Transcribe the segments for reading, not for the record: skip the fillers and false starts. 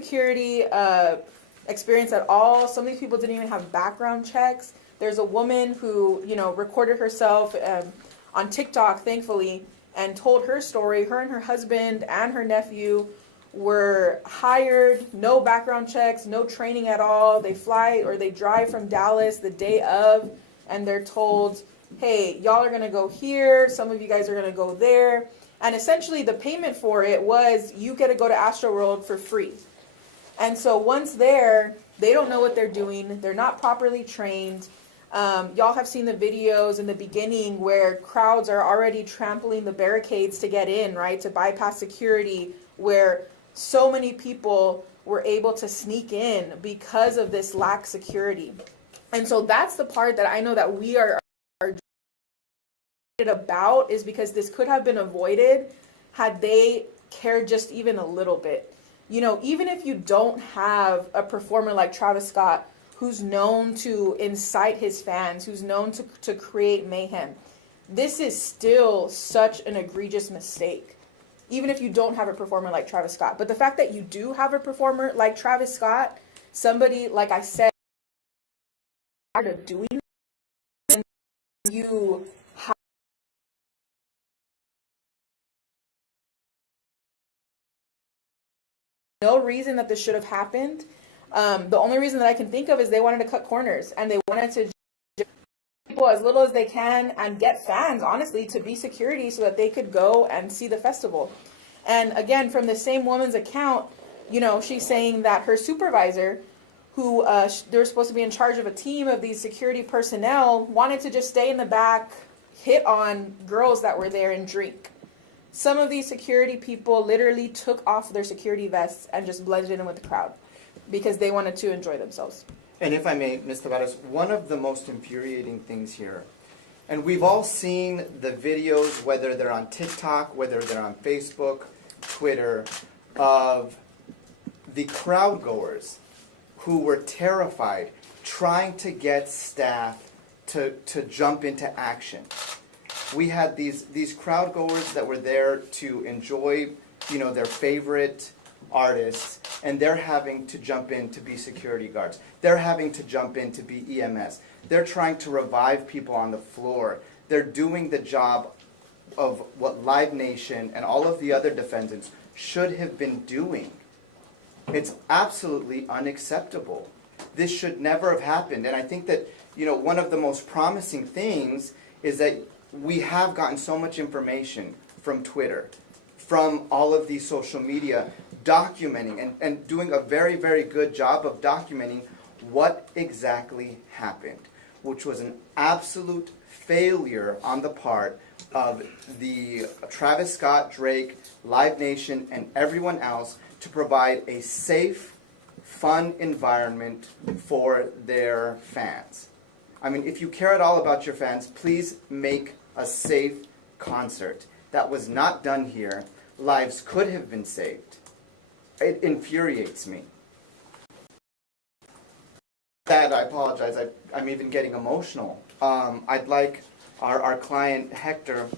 security experience at all. Some of these people didn't even have background checks. There's a woman who, recorded herself on TikTok, thankfully, and told her story. Her and her husband and her nephew were hired, no background checks, no training at all. They fly or they drive from Dallas the day of, and they're told, hey, y'all are going to go here. Some of you guys are going to go there. And essentially the payment for it was you get to go to Astroworld for free. And so once there, they don't know what they're doing. They're not properly trained. Y'all have seen the videos in the beginning where crowds are already trampling the barricades to get in, right? To bypass security, where so many people were able to sneak in because of this lack security. And so that's the part that I know that we are about, is because this could have been avoided had they cared just even a little bit. Even if you don't have a performer like Travis Scott, who's known to incite his fans, who's known to create mayhem, this is still such an egregious mistake, even if you don't have a performer like Travis Scott. But the fact that you do have a performer like Travis Scott, somebody, like I said, of doing, and you have no reason that this should have happened. The only reason that I can think of is they wanted to cut corners, and they wanted to give people as little as they can and get fans, honestly, to be security so that they could go and see the festival. And again, from the same woman's account, she's saying that her supervisor, who they're supposed to be in charge of a team of these security personnel, wanted to just stay in the back, hit on girls that were there and drink. Some of these security people literally took off their security vests and just blended in with the crowd because they wanted to enjoy themselves. And if I may, Ms. Tavares, one of the most infuriating things here, and we've all seen the videos, whether they're on TikTok, whether they're on Facebook, Twitter, of the crowd goers who were terrified, trying to get staff to jump into action. We had these crowd goers that were there to enjoy, their favorite artists, and they're having to jump in to be security guards. They're having to jump in to be EMS. They're trying to revive people on the floor. They're doing the job of what Live Nation and all of the other defendants should have been doing. It's absolutely unacceptable. This should never have happened. And I think that, one of the most promising things is that we have gotten so much information from Twitter, from all of these social media, documenting and doing a very, very good job of documenting what exactly happened, which was an absolute failure on the part of the Travis Scott, Drake, Live Nation, and everyone else to provide a safe, fun environment for their fans. I mean, if you care at all about your fans, please make a safe concert. That was not done here. Lives could have been saved. It infuriates me. That I apologize. I'm even getting emotional. I'd like our client Hector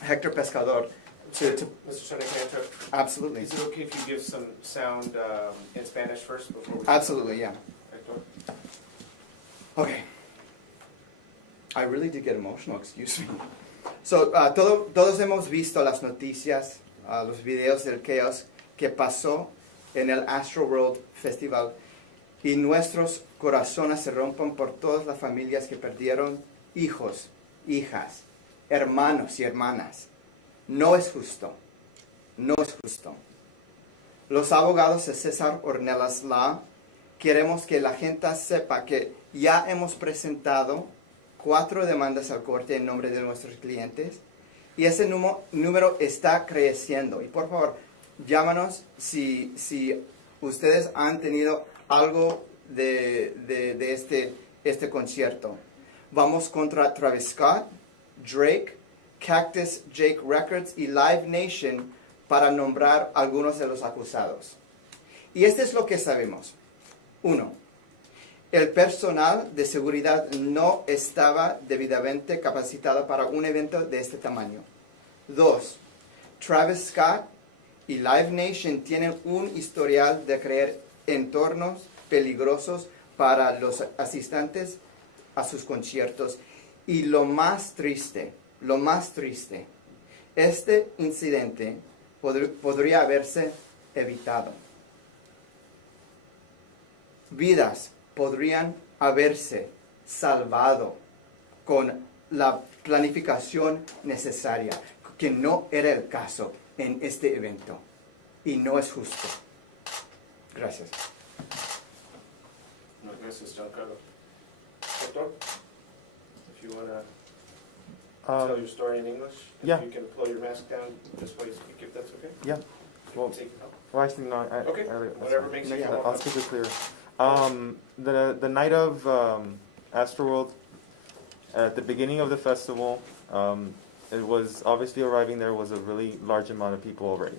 Pescador to Mr. Sonny, can I interrupt? Absolutely. Is it okay if you give some sound in Spanish first before we... Absolutely, yeah. Hector? Okay. I really did get emotional, excuse me. So, todos hemos visto las noticias, los videos del chaos que pasó en el Astroworld Festival, y nuestros corazones se rompen por todas las familias que perdieron hijos, hijas, hermanos y hermanas. No es justo. No es justo. Los abogados de César Ornelas La queremos que la gente sepa que ya hemos presentado 4 demandas al corte en nombre de nuestros clientes y ese número está creciendo. Y por favor, llámanos si ustedes han tenido algo de este concierto. Vamos contra Travis Scott, Drake, Cactus Jake Records y Live Nation para nombrar algunos de los acusados. Y esto es lo que sabemos. 1. El personal de seguridad no estaba debidamente capacitado para un evento de este tamaño. 2. Travis Scott y Live Nation tienen un historial de crear entornos peligrosos para los asistentes a sus conciertos. Y lo más triste, este incidente podría haberse evitado. Vidas podrían haberse salvado con la planificación necesaria, que no era el caso en este evento. Y no es justo. Gracias. No, gracias, Giancarlo. Doctor, if you want to tell your story in English, if yeah. you can pull your mask down this way, speak if that's okay. Yeah. Well, Take it out. well, actually, no. Okay, whatever makes you feel more I'll speak it clearer. The night of Astroworld, at the beginning of the festival, it was obviously arriving there was a really large amount of people already.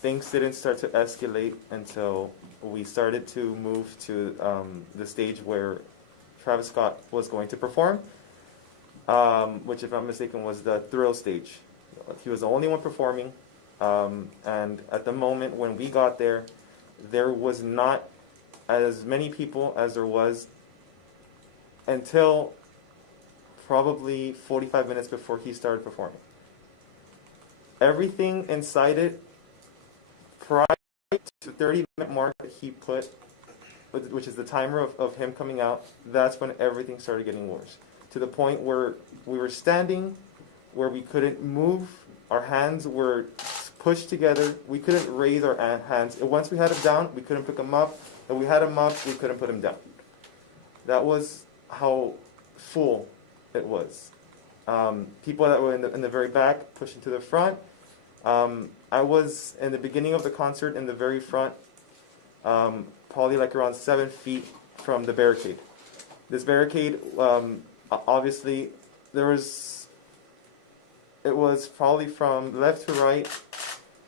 Things didn't start to escalate until we started to move to the stage where Travis Scott was going to perform, which, if I'm mistaken, was the Thrill stage. He was the only one performing, and at the moment when we got there was not as many people as there was until probably 45 minutes before he started performing. Everything inside it, prior to 30-minute mark that he put, which is the timer of him coming out, that's when everything started getting worse. To the point where we were standing, where we couldn't move, our hands were pushed together, we couldn't raise our hands. And once we had him down, we couldn't pick him up. If we had him up, we couldn't put him down. That was how full it was. People that were in the very back pushing to the front. I was in the beginning of the concert in the very front, probably like around 7 feet from the barricade. This barricade, obviously, it was probably from left to right,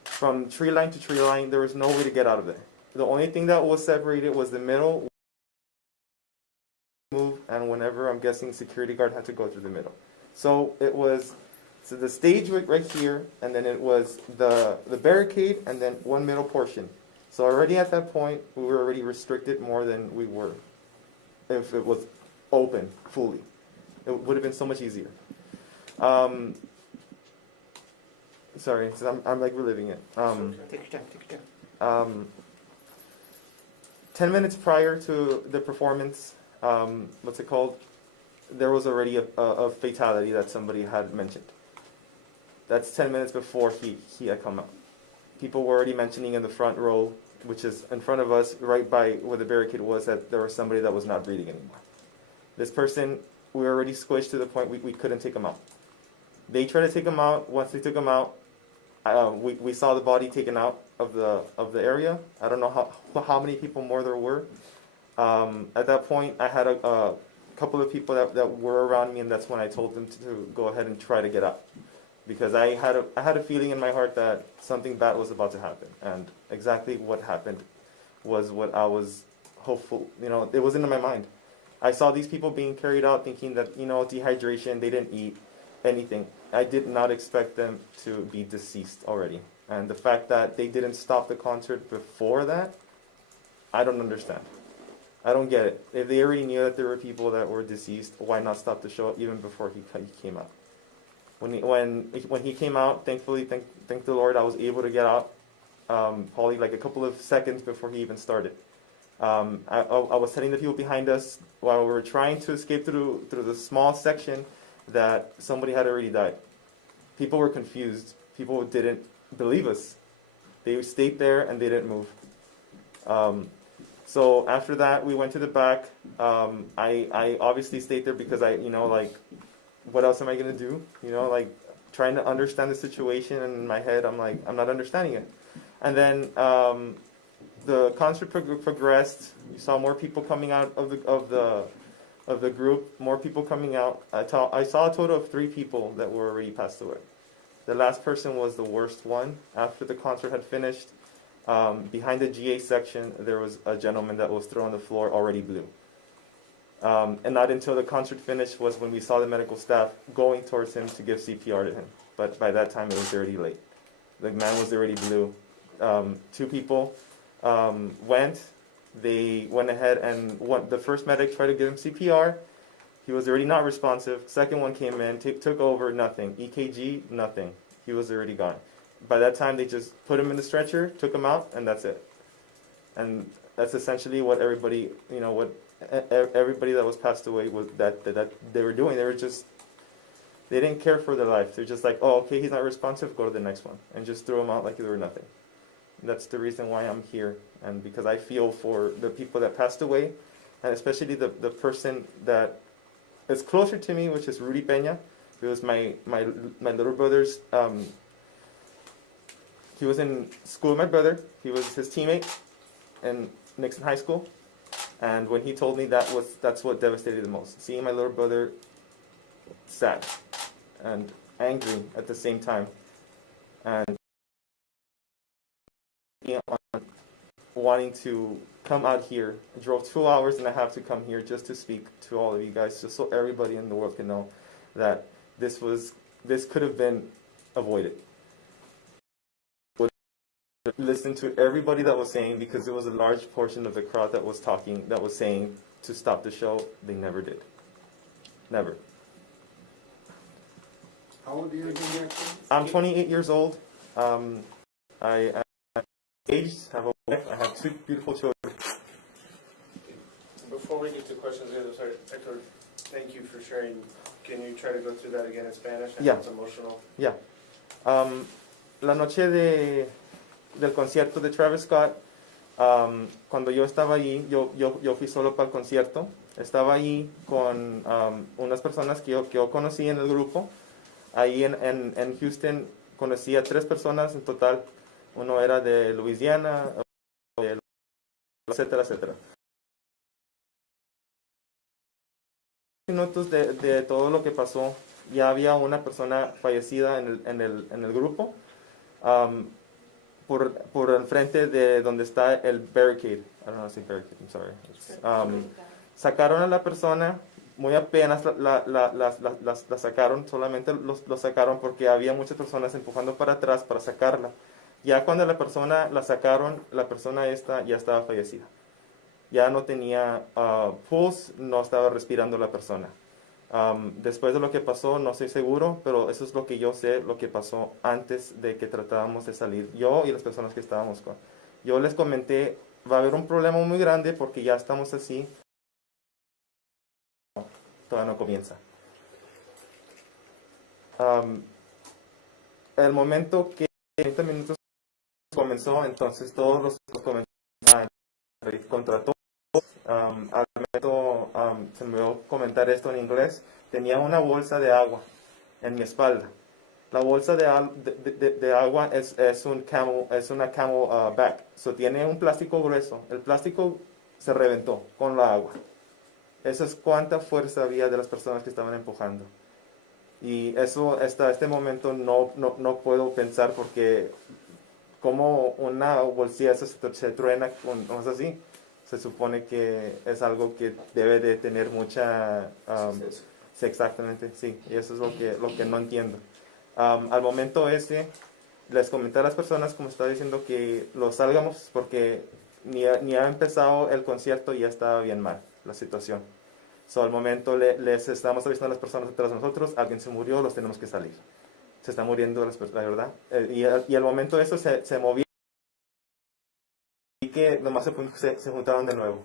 from tree line to tree line. There was no way to get out of there. The only thing that was separated was the middle move, and whenever, I'm guessing, security guard had to go through the middle. So it was, so the stage right here, and then it was the barricade, and then one middle portion. So already at that point, we were already restricted more than we were if it was open fully. It would have been so much easier. Sorry, so I'm like reliving it. Take your time. 10 minutes prior to the performance, what's it called? There was already a fatality that somebody had mentioned. That's 10 minutes before he had come out. People were already mentioning in the front row, which is in front of us, right by where the barricade was, that there was somebody that was not breathing anymore. This person, we were already squished to the point we couldn't take him out. They tried to take him out. Once they took him out, we saw the body taken out of the area. I don't know how many people more there were. At that point, I had a couple of people that were around me, and that's when I told them to go ahead and try to get out, because I had a feeling in my heart that something bad was about to happen, and exactly what happened was what I was hopeful. It wasn't in my mind. I saw these people being carried out, thinking that dehydration, they didn't eat anything. I did not expect them to be deceased already. And the fact that they didn't stop the concert before that, I don't understand. I don't get it. If they already knew that there were people that were deceased, why not stop the show even before he came out? When he came out, thankfully, thank the Lord, I was able to get out, probably like a couple of seconds before he even started. I was telling the people behind us while we were trying to escape through the small section that somebody had already died. People were confused. People didn't believe us. They stayed there and they didn't move. So after that, we went to the back. I obviously stayed there because what else am I gonna do? Trying to understand the situation, and in my head, I'm like, I'm not understanding it. And then the concert progressed. You saw more people coming out of the group, more people coming out. I saw a total of 3 people that were already passed away. The last person was the worst one. After the concert had finished, behind the GA section, there was a gentleman that was thrown on the floor, already blue. And not until the concert finished was when we saw the medical staff going towards him to give CPR to him. But by that time, it was already late. The man was already blue. Two people went. They went ahead and the first medic tried to give him CPR. He was already not responsive. Second one came in, took over, nothing. EKG, nothing. He was already gone. By that time, they just put him in the stretcher, took him out, and that's it. And that's essentially what everybody, everybody that was passed away was that they were doing. They didn't care for their life. They're just like, oh, okay, he's not responsive, go to the next one, and just threw him out like they were nothing. That's the reason why I'm here, and because I feel for the people that passed away, and especially the person that is closer to me, which is Rudy Peña. He was my little brother's. He was in school with my brother. He was his teammate in Nixon High School, and when he told me that's what devastated the most. Seeing my little brother sad and angry at the same time, and wanting to come out here. I drove 2 hours and a half to come here just to speak to all of you guys, just so everybody in the world can know that this could have been avoided. Listen to everybody that was saying, because there was a large portion of the crowd that was talking, that was saying to stop the show. They never did. Never. How old are you again, Jackson? I'm 28 years old. I am engaged, have a wife, I have 2 beautiful children. Before we get to questions, sorry, Hector, thank you for sharing. Can you try to go through that again in Spanish? Yeah. It's emotional. Yeah. La noche del concierto de Travis Scott, cuando yo estaba allí, yo fui solo para el concierto. Estaba allí con unas personas que yo conocí en el grupo. Ahí en Houston conocí a 3 personas en total. Uno era de Louisiana, etcétera, etcétera. Minutos de todo lo que pasó, ya había una persona fallecida en el grupo, por enfrente de donde está el barricade. I don't know how to say barricade, I'm sorry. Sacaron a la persona, muy apenas la sacaron, solamente lo sacaron porque había muchas personas empujando para atrás para sacarla. Ya cuando la sacaron, la persona esta ya estaba fallecida. Ya no tenía pulse, no estaba respirando la persona. Después de lo que pasó, no estoy seguro, pero eso es lo que yo sé, lo que pasó antes de que tratábamos de salir, yo y las personas que estábamos con. Yo les comenté, va a haber un problema muy grande porque ya estamos así. Todavía no comienza. El momento que 30 minutos comenzó, entonces todos los comentarios contra todos. Al momento se me olvidó comentar esto en inglés. Tenía una bolsa de agua en mi espalda. La bolsa de agua es una camel back. So tiene un plástico grueso. El plástico se reventó con la agua. Eso es cuánta fuerza había de las personas que estaban empujando. Y eso hasta este momento no puedo pensar, porque como una bolsilla se truena con cosas así. Se supone que es algo que debe de tener mucha... sí, exactamente, sí. Y eso es lo que no entiendo. Al momento les comenté a las personas, como estaba diciendo, que lo salgamos porque ni ha empezado el concierto y ya estaba bien mal la situación. So, al momento les estamos avisando a las personas atrás de nosotros, alguien se murió, los tenemos que salir. Se están muriendo las personas, la verdad. Y al momento eso se movió. Y que nomás se juntaron de nuevo.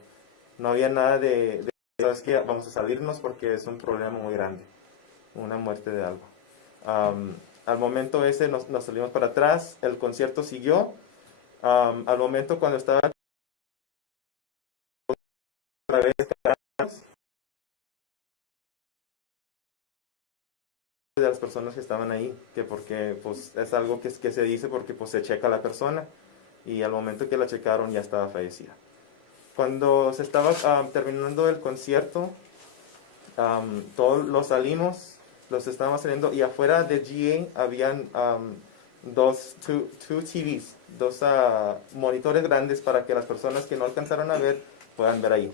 No había nada ¿sabes qué? Vamos a salirnos porque es un problema muy grande. Una muerte de algo. Al momento nos salimos para atrás, el concierto siguió. Al momento cuando estaba otra vez de las personas que estaban ahí, que porque pues es algo que se dice porque pues se checa a la persona, y al momento que la checaron ya estaba fallecida. Cuando se estaba terminando el concierto, todos los salimos, los estábamos saliendo, y afuera de GA habían dos TVs, dos monitores grandes para que las personas que no alcanzaron a ver puedan ver ahí.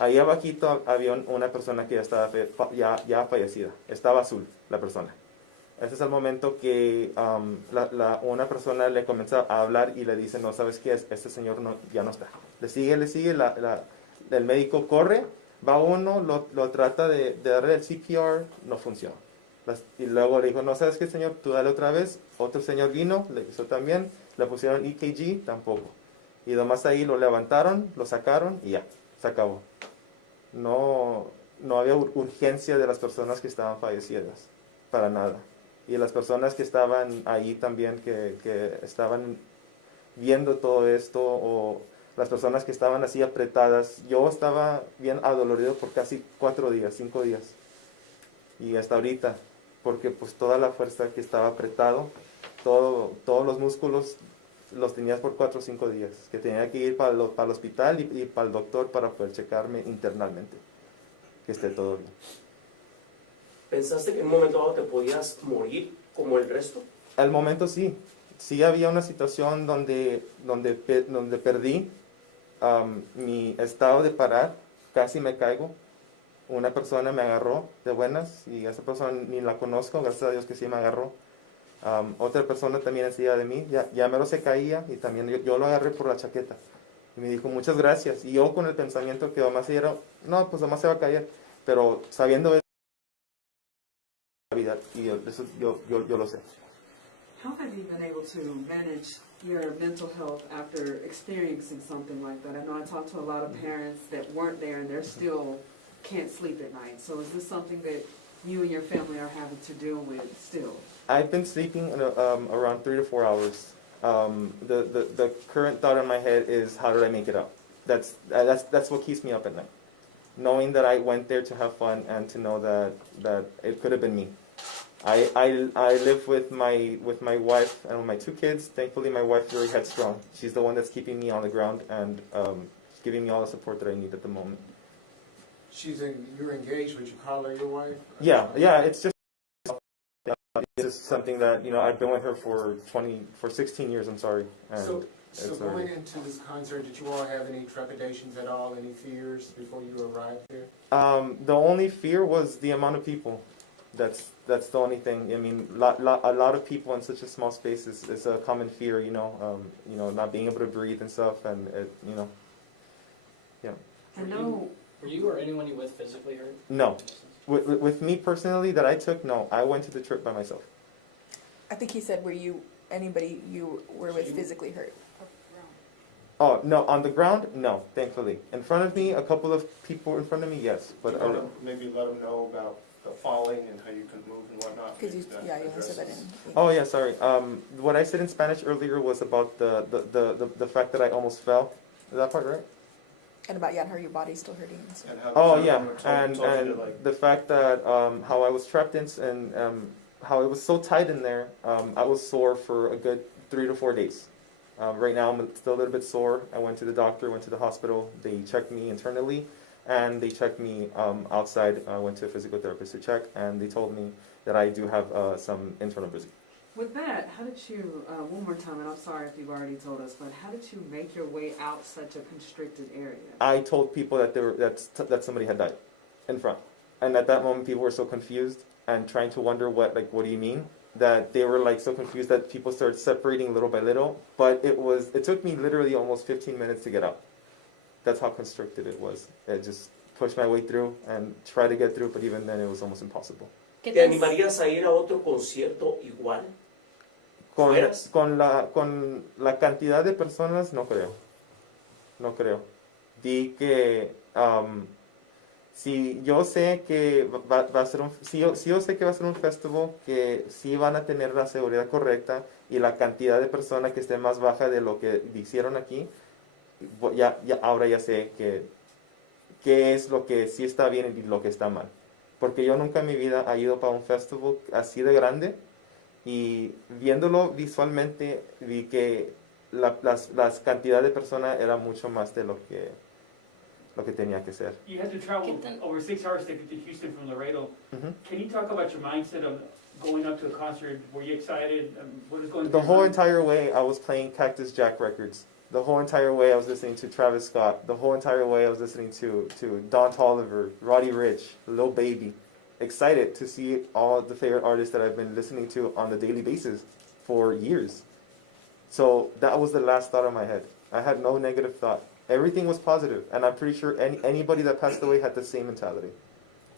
Ahí abajito había una persona que ya estaba ya fallecida. Estaba azul la persona. Ese es el momento que una persona le comienza a hablar y le dice, no, ¿sabes qué? Este señor ya no está. Le sigue, el médico corre, va uno, lo trata de darle el CPR, no funciona. Y luego le dijo, no, ¿sabes qué, señor? Tú dale otra vez. Otro señor vino, le hizo también, le pusieron EKG, tampoco. Y nomás ahí lo levantaron, lo sacaron y ya, se acabó. No había urgencia de las personas que estaban fallecidas, para nada. Y las personas que estaban ahí también, que estaban viendo todo esto, o las personas que estaban así apretadas, yo estaba bien adolorido por casi 4 días, 5 días. Y hasta ahorita, porque pues toda la fuerza que estaba apretado, todos los músculos los tenías por 4 o 5 días, que tenía que ir para el hospital y para el doctor para poder checarme internamente, que esté todo bien. ¿Pensaste que en un momento dado te podías morir como el resto? Al momento sí había una situación donde perdí mi estado de parar, casi me caigo. Una persona me agarró de buenas y esa persona ni la conozco, gracias a Dios que sí me agarró. Otra persona también enseguida de mí, ya mero se caía y también yo lo agarré por la chaqueta. Y me dijo, muchas gracias. Y yo con el pensamiento que nomás era, no, pues nomás se va a caer. Pero sabiendo eso, la vida, y eso yo lo sé. How have you been able to manage your mental health after experiencing something like that? I know I talked to a lot of parents that weren't there and they're still can't sleep at night. So is this something that you and your family are having to deal with still? I've been sleeping around 3 to 4 hours. The current thought in my head is, how did I make it up? That's what keeps me up at night. Knowing that I went there to have fun and to know that it could have been me. I live with my wife and with my 2 kids. Thankfully, my wife's very headstrong. She's the one that's keeping me on the ground and giving me all the support that I need at the moment. You're engaged, would you call her your wife? Yeah, it's just something that, I've been with her for 16 years, I'm sorry. And So it's going already- into this concert, did you all have any trepidations at all, any fears before you arrived here? The only fear was the amount of people. That's the only thing. I mean, a lot of people in such a small space is a common fear, not being able to breathe and stuff, and yeah. I know. Were you or anyone you with physically hurt? No. With me personally, that I took, no. I went to the trip by myself. I think he said, were you anybody you were with physically hurt? Oh, no, on the ground, no, thankfully. In front of me, a couple of people in front of me, yes. But Maybe let them know about the falling and how you can move and whatnot. Because you only said that in. oh yeah, sorry. What I said in Spanish earlier was about the fact that I almost fell. Is that part right? And about how your body's still hurting. And stuff. And how Oh someone yeah, told you and to, like, the fact that how I was trapped in and how it was so tight in there. I was sore for a good 3 to 4 days. Right now I'm still a little bit sore. I went to the doctor, went to the hospital. They checked me internally, and they checked me outside. I went to a physical therapist to check, and they told me that I do have some internal bruising. With that, how did you, one more time, and I'm sorry if you've already told us, but how did you make your way out such a constricted area? I told people that that somebody had died in front, and at that moment people were so confused and trying to wonder what do you mean, that they were like so confused that people started separating little by little. But it took me literally almost 15 minutes to get out. That's how constricted it was. I just pushed my way through and tried to get through, but even then it was almost impossible. ¿Te animarías a ir a otro concierto igual? ¿Fueras? Con la cantidad de personas no creo. Di que si yo sé que va a ser si yo sé que va a ser un festival que sí van a tener la seguridad correcta y la cantidad de personas que esté más baja de lo que hicieron aquí, ahora ya sé qué es lo que sí está bien y lo que está mal. Porque yo nunca en mi vida he ido para un festival así de grande, y viéndolo visualmente vi que las cantidad de personas era mucho más de lo que tenía que ser. You had to travel over 6 hours to get to Houston from Laredo. Can you talk about your mindset of going up to a concert? Were you excited? What was going The through your whole mind? entire way I was playing Cactus Jack records. The whole entire way I was listening to Travis Scott. The whole entire way I was listening to Don Toliver, Roddy Ricch, Lil Baby. excited to see all the favorite artists that I've been listening to on a daily basis for years. So that was the last thought in my head. I had no negative thought. Everything was positive, and I'm pretty sure anybody that passed away had the same mentality.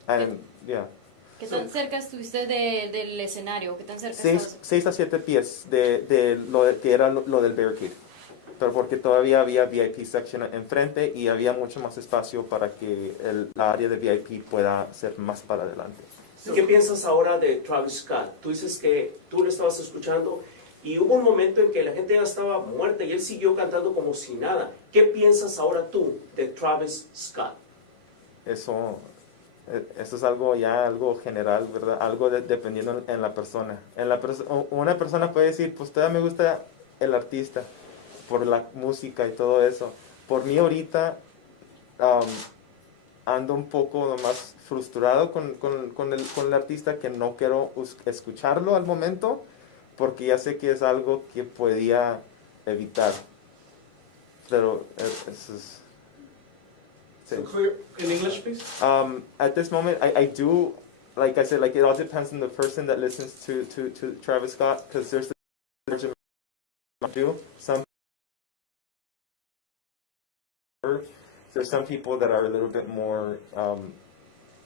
And yeah. ¿Qué tan cerca estuviste del escenario? ¿Qué tan cerca estabas? 6 a 7 pies de lo que era lo del barricade. Pero porque todavía había VIP section enfrente y había mucho más espacio para que la área de VIP pueda ser más para adelante. ¿Qué piensas ahora de Travis Scott? Tú dices que tú lo estabas escuchando y hubo un momento en que la gente ya estaba muerta y él siguió cantando como si nada. ¿Qué piensas ahora tú de Travis Scott? Eso es algo general, ¿verdad? Algo dependiendo en la persona. Una persona puede decir, pues todavía me gusta el artista por la música y todo eso. Por mí ahorita ando un poco más frustrado con el artista, que no quiero escucharlo al momento porque ya sé que es algo que podía evitar. Pero eso es... So clear, in English, please? At this moment, I do, like I said, like it all depends on the person that listens to Travis Scott, because there's some people that are a little bit more,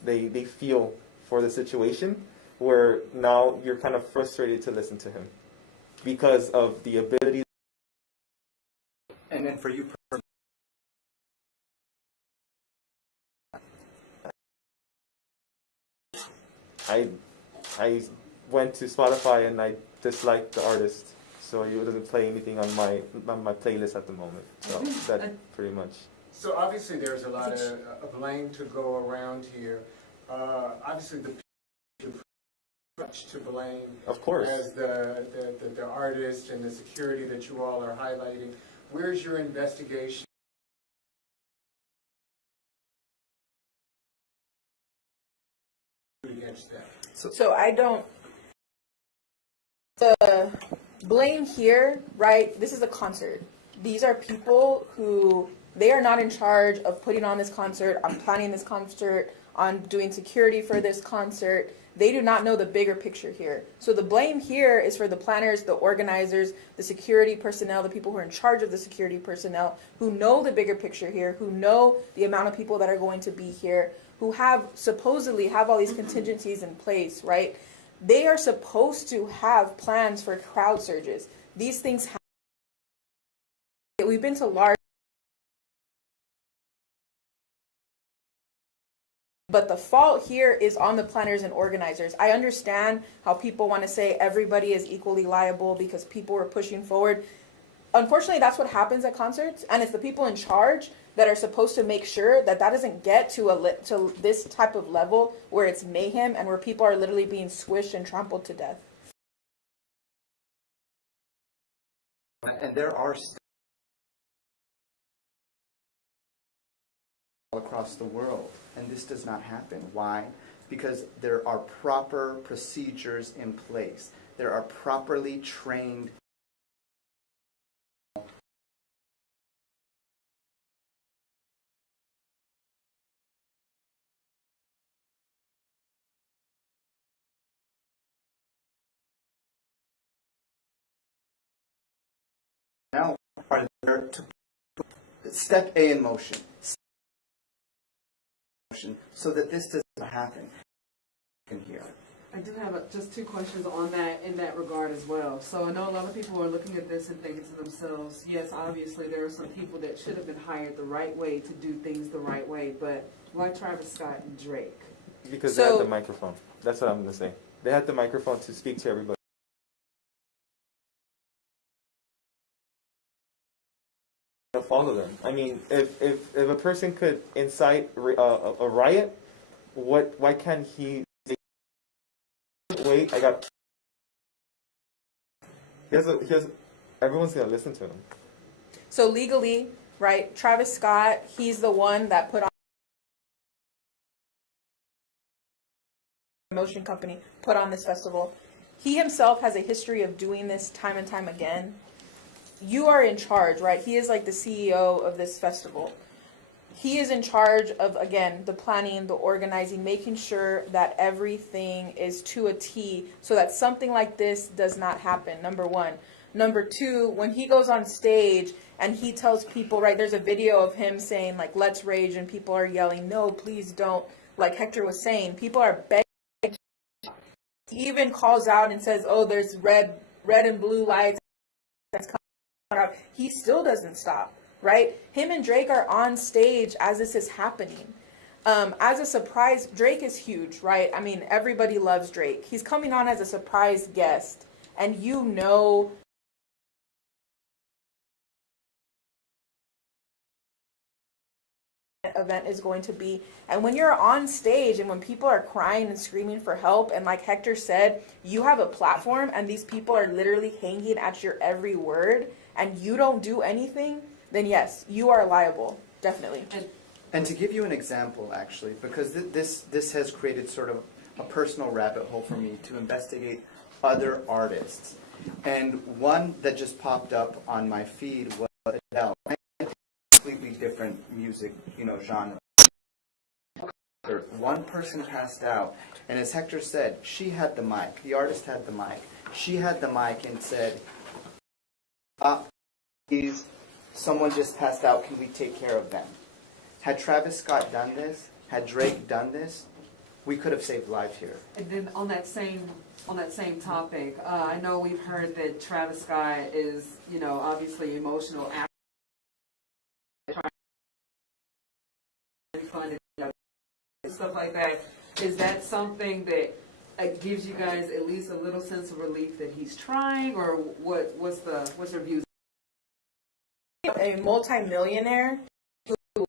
they feel for the situation, where now you're kind of frustrated to listen to him because of the ability. And then for you, I went to Spotify and I disliked the artist, so he doesn't play anything on my playlist at the moment. So that pretty much. So obviously there's a lot of blame to go around here. Obviously the much to blame, Of course. as the artist and the security that you all are highlighting. Where's your investigation against that? So I don't. The blame here, right? This is a concert. These are people who, they are not in charge of putting on this concert, on planning this concert, on doing security for this concert. They do not know the bigger picture here. So the blame here is for the planners, the organizers, the security personnel, the people who are in charge of the security personnel, who know the bigger picture here, who know the amount of people that are going to be here, who supposedly have all these contingencies in place, right? They are supposed to have plans for crowd surges. These things happen. We've been to large, but the fault here is on the planners and organizers. I understand how people want to say everybody is equally liable because people are pushing forward. Unfortunately, that's what happens at concerts, and it's the people in charge that are supposed to make sure that doesn't get to this type of level where it's mayhem and where people are literally being squished and trampled to death. and there are all across the world, and this does not happen. Why? Because there are proper procedures in place. There are properly trained now are there to put step A in motion, so that this does not happen here. I do have just two questions on that in that regard as well. So I know a lot of people are looking at this and thinking to themselves, yes, obviously there are some people that should have been hired the right way to do things the right way, but why Travis Scott and Drake? Because they had the microphone. That's what I'm going to say. They had the microphone to speak to everybody. Follow them. I mean, if a person could incite a riot, why can't he say, wait, I got... everyone's going to listen to him. So legally, right, Travis Scott, he's the one that put on promotion company, put on this festival. He himself has a history of doing this time and time again. You are in charge, right? He is like the CEO of this festival. he is in charge of, again, the planning, the organizing, making sure that everything is to a T so that something like this does not happen, number one. Number two, when he goes on stage and he tells people, right, there's a video of him saying, like, let's rage, and people are yelling, no, please don't. Like Hector was saying, people are begging. He even calls out and says, oh, there's red and blue lights that's coming out. He still doesn't stop, right? Him and Drake are on stage as this is happening. As a surprise, Drake is huge, right? I mean, everybody loves Drake. He's coming on as a surprise guest, and you know event is going to be. And when you're on stage and when people are crying and screaming for help, and like Hector said, you have a platform and these people are literally hanging at your every word and you don't do anything, then yes, you are liable, definitely. And to give you an example, actually, because this has created sort of a personal rabbit hole for me to investigate other artists. And one that just popped up on my feed was Adele. Completely different music, genre. One person passed out, and as Hector said, she had the mic. The artist had the mic. She had the mic and said, please, someone just passed out, can we take care of them? Had Travis Scott done this, had Drake done this, we could have saved lives here. And then on that same topic, I know we've heard that Travis Scott is, obviously emotional after stuff like that. Is that something that gives you guys at least a little sense of relief that he's trying, or what's your views? A multi-millionaire who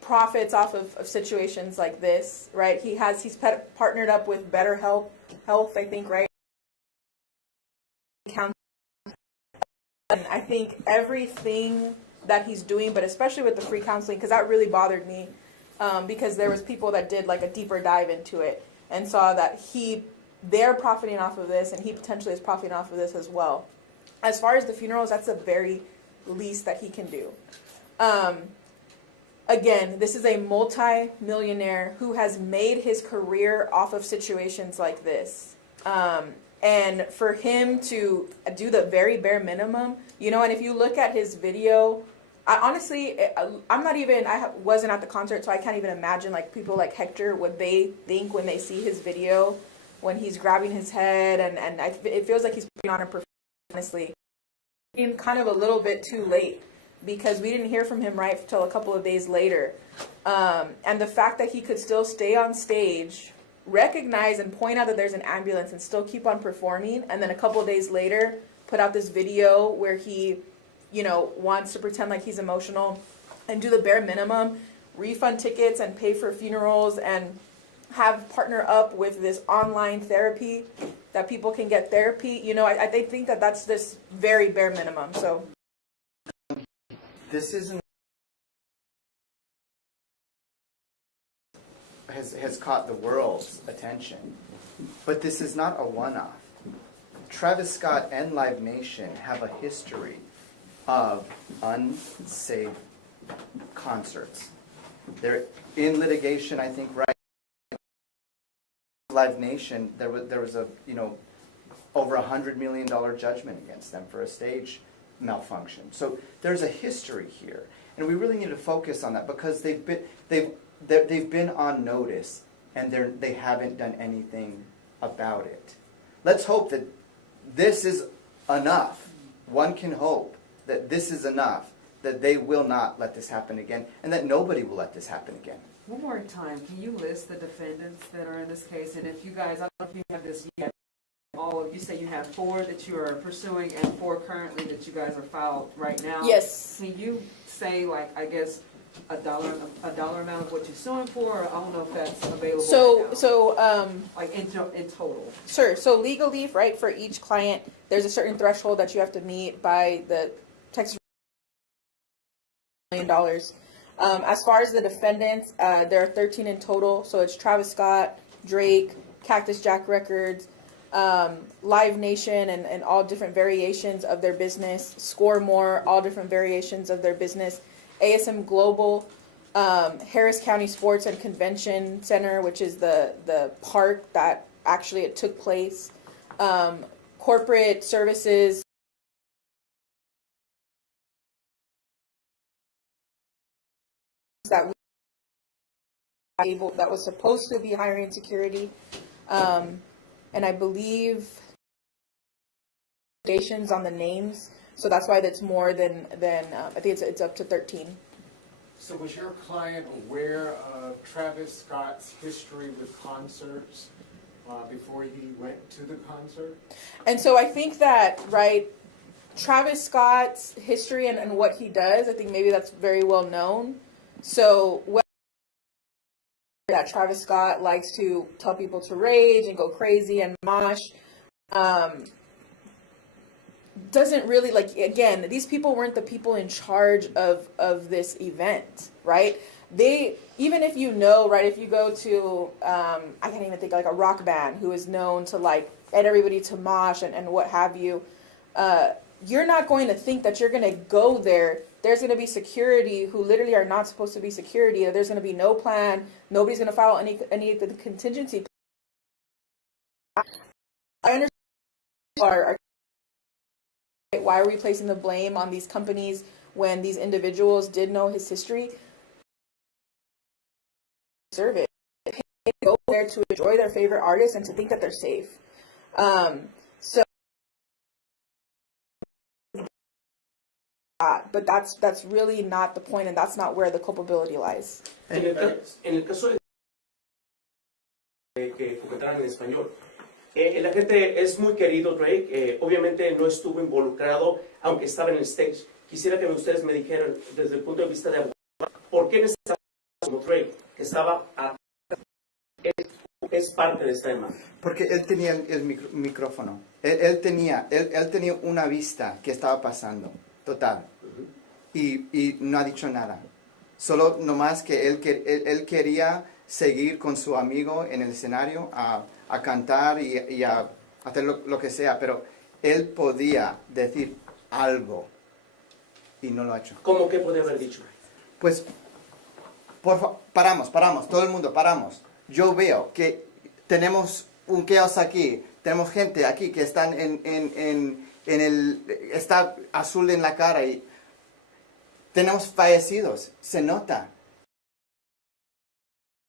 profits off of situations like this, right? He's partnered up with Better Health, I think, right? And I think everything that he's doing, but especially with the free counseling, because that really bothered me, because there was people that did like a deeper dive into it and saw that they're profiting off of this, and he potentially is profiting off of this as well. As far as the funerals, that's the very least that he can do. Again, this is a multi-millionaire who has made his career off of situations like this. And for him to do the very bare minimum, and if you look at his video, I wasn't at the concert, so I can't even imagine like people like Hector, what they think when they see his video, when he's grabbing his head, and it feels like he's putting on a performance, honestly. Being kind of a little bit too late, because we didn't hear from him right until a couple of days later. And the fact that he could still stay on stage, recognize and point out that there's an ambulance and still keep on performing, and then a couple of days later put out this video where he wants to pretend like he's emotional and do the bare minimum, refund tickets and pay for funerals and partner up with this online therapy that people can get therapy. I think that that's this very bare minimum. So this isn't has caught the world's attention, but this is not a one-off. Travis Scott and Live Nation have a history of unsafe concerts. They're in litigation, I think, right? Live Nation, there was a over $100 million judgment against them for a stage malfunction. So there's a history here, and we really need to focus on that, because they've been on notice and they haven't done anything about it. Let's hope that this is enough. One can hope that this is enough, that they will not let this happen again, and that nobody will let this happen again. One more time, can you list the defendants that are in this case? And if you guys, I don't know if you have this yet, you say you have 4 that you are pursuing and 4 currently that you guys are filed right now. yes. Can you say, like, I guess, a dollar amount of what you're suing for? Or I don't know if that's available right now. Like in total. Sure. So legally, right, for each client, there's a certain threshold that you have to meet by the Texas $1 million. As far as the defendants, there are 13 in total. So it's Travis Scott, Drake, Cactus Jack Records, Live Nation, and all different variations of their business. Score More, all different variations of their business. ASM Global, Harris County Sports and Convention Center, which is the park that actually it took place, corporate services, that we able that was supposed to be hiring security, and I believe stations on the names, so that's why that's more than I think it's up to 13. So was your client aware of Travis Scott's history with concerts before he went to the concert? And so I think that, right, Travis Scott's history and what he does, I think maybe that's very well known. So that Travis Scott likes to tell people to rage and go crazy and mosh, doesn't really, like, again, these people weren't the people in charge of this event, right? They, even if you know, right, if you go to, I can't even think, like a rock band who is known to like get everybody to mosh and what have you, you're not going to think that you're going to go there. There's going to be security who literally are not supposed to be security. There's going to be no plan. Nobody's going to follow any of the contingency. I understand why are we placing the blame on these companies when these individuals did know his history? Serve it. They go there to enjoy their favorite artists and to think that they're safe. So, but that's really not the point, and that's not where the culpability lies. En el caso de que comentaran en español, el agente es muy querido, Drake. Obviamente no estuvo involucrado, aunque estaba en el stage. Quisiera que ustedes me dijeran, desde el punto de vista de abogado, ¿por qué necesitaba como Drake, que estaba es parte de esta demanda? Porque él tenía el micrófono. Él tenía una vista que estaba pasando, total. Y no ha dicho nada. Solo nomás que él quería seguir con su amigo en el escenario a cantar y a hacer lo que sea, pero él podía decir algo y no lo ha hecho. ¿Cómo que podía haber dicho? Pues, por favor, paramos, todo el mundo, paramos. Yo veo que tenemos un chaos aquí, tenemos gente aquí que están está azul en la cara y tenemos fallecidos, se nota.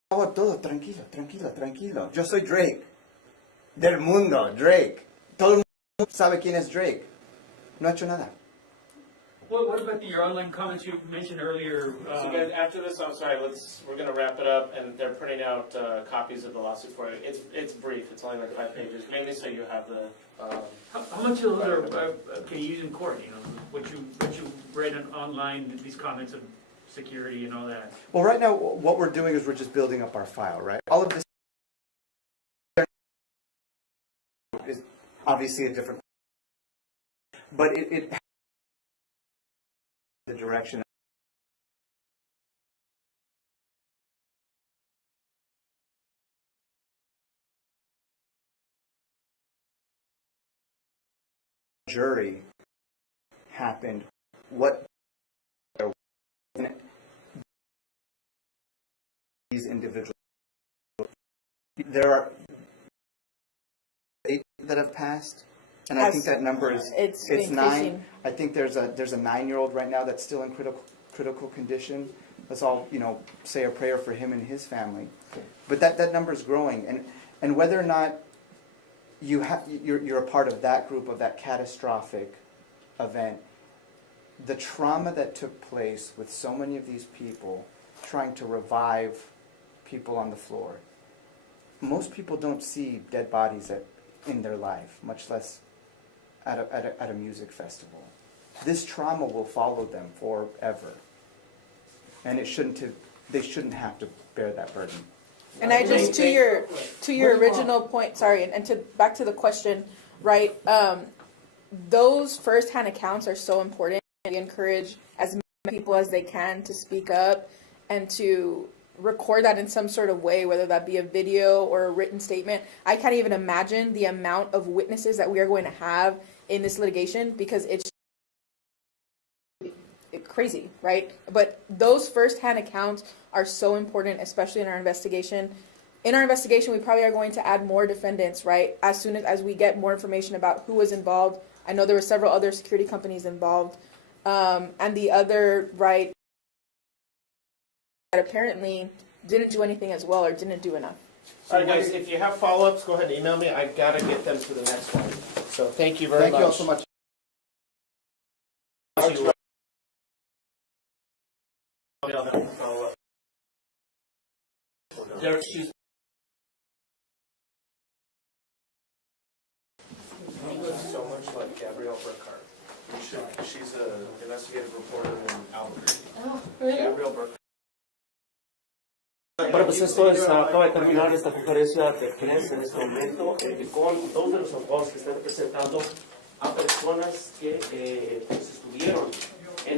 Por favor, todo, tranquilo. Yo soy Drake, del mundo, Drake. Todo el mundo sabe quién es Drake. No ha hecho nada. What about your online comments you mentioned earlier? So guys, after this, I'm sorry, we're going to wrap it up, and they're printing out copies of the lawsuit for you. It's brief, it's only like 5 pages, mainly so you have the... How much of it can you use in court, you know, what you read online, these comments of security and all that? Well, right now, what we're doing is we're just building up our file, right? All of this is obviously a different... But it the direction jury happened, what these individuals, there are 8 that have passed. And I think that number is it's 9. I think there's a 9-year-old right now that's still in critical condition. Let's all say a prayer for him and his family. But that number is growing, and whether or not you're a part of that group, of that catastrophic event, the trauma that took place with so many of these people trying to revive people on the floor. Most people don't see dead bodies in their life, much less at a music festival. This trauma will follow them forever, and they shouldn't have to bear that burden. And I just to your original point, sorry, and to back to the question, right? Those first-hand accounts are so important. We encourage as many people as they can to speak up and to record that in some sort of way, whether that be a video or a written statement. I can't even imagine the amount of witnesses that we are going to have in this litigation, because it's crazy, right? But those firsthand accounts are so important, especially in our investigation. In our investigation, we probably are going to add more defendants, right? As soon as we get more information about who was involved. I know there were several other security companies involved. And the other, right, that apparently didn't do anything as well or didn't do enough. All right, guys, if you have follow-ups, go ahead and email me. I gotta get them to the next one. So thank you very Thank much. you all so much. There, she's so much like Gabrielle Burkhart. She's an investigative reporter in Albuquerque. Oh, really? Gabrielle Burkhart. Bueno, pues esto es, acaba de terminar esta conferencia de prensa en este momento con dos de los abogados que están representando a personas que pues estuvieron